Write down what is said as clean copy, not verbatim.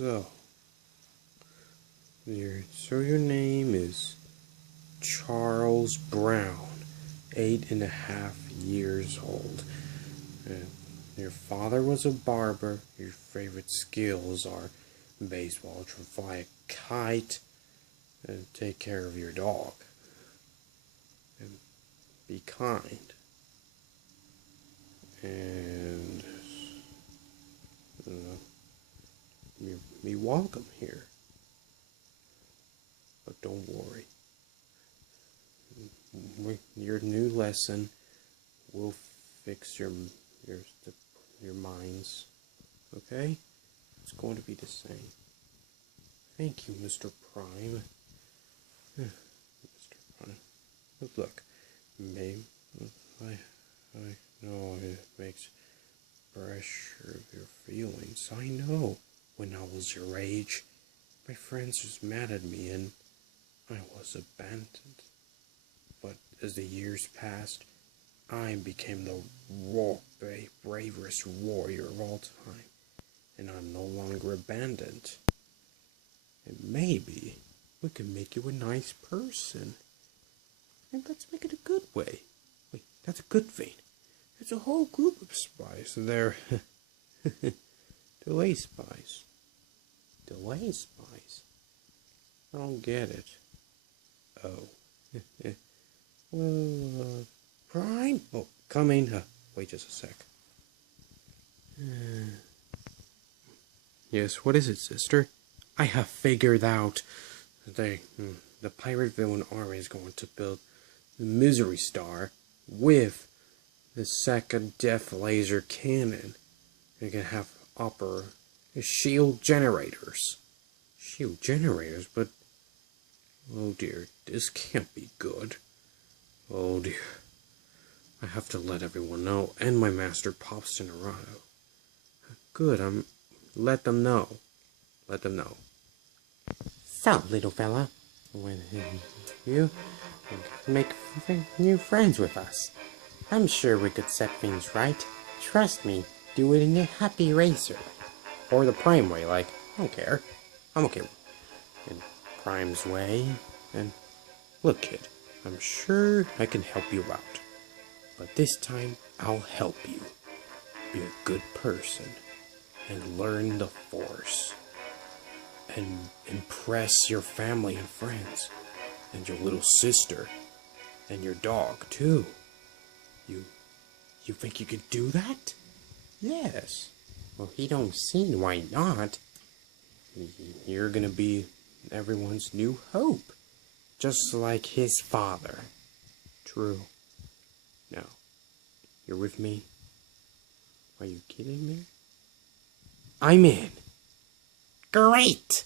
So, your name is Charles Brown, 8.5 years old. Your father was a barber. Your favorite skills are baseball, to fly a kite, and take care of your dog. And be kind. And be welcome here. But don't worry. Your new lesson will fix your minds. Okay? It's going to be the same. Thank you, Mr. Prime. Mr. Prime. Look, babe, I know it makes pressure of your feelings. I know. When I was your age, my friends was mad at me and I was abandoned. But as the years passed, I became the bravest warrior of all time. And I'm no longer abandoned. And maybe we can make you a nice person. And let's make it a good way. Wait, that's a good thing. There's a whole group of spies. They're delay spies. Delay spies? I don't get it. Oh. Well, Prime? Oh, coming. Wait just a sec. Yes, what is it, sister? I have figured out the pirate villain army is going to build the Misery Star with the second Death Laser Cannon. They can have shield generators. Shield generators? But, oh dear, this can't be good. Oh dear. I have to let everyone know, and my master, Pops Generado. Good, let them know. Let them know. So, little fella, when you make new friends with us, I'm sure we could set things right. Trust me, do it in a happy racer. Or the Prime way, like, I don't care. I'm okay in Prime's way. And look, kid, I'm sure I can help you out. But this time, I'll help you. Be a good person. And learn the Force. And impress your family and friends. And your little sister. And your dog, too. You think you could do that? Yes. Well, he don't see why not. You're gonna be everyone's new hope. Just like his father. True. Now, you're with me? Are you kidding me? I'm in. Great!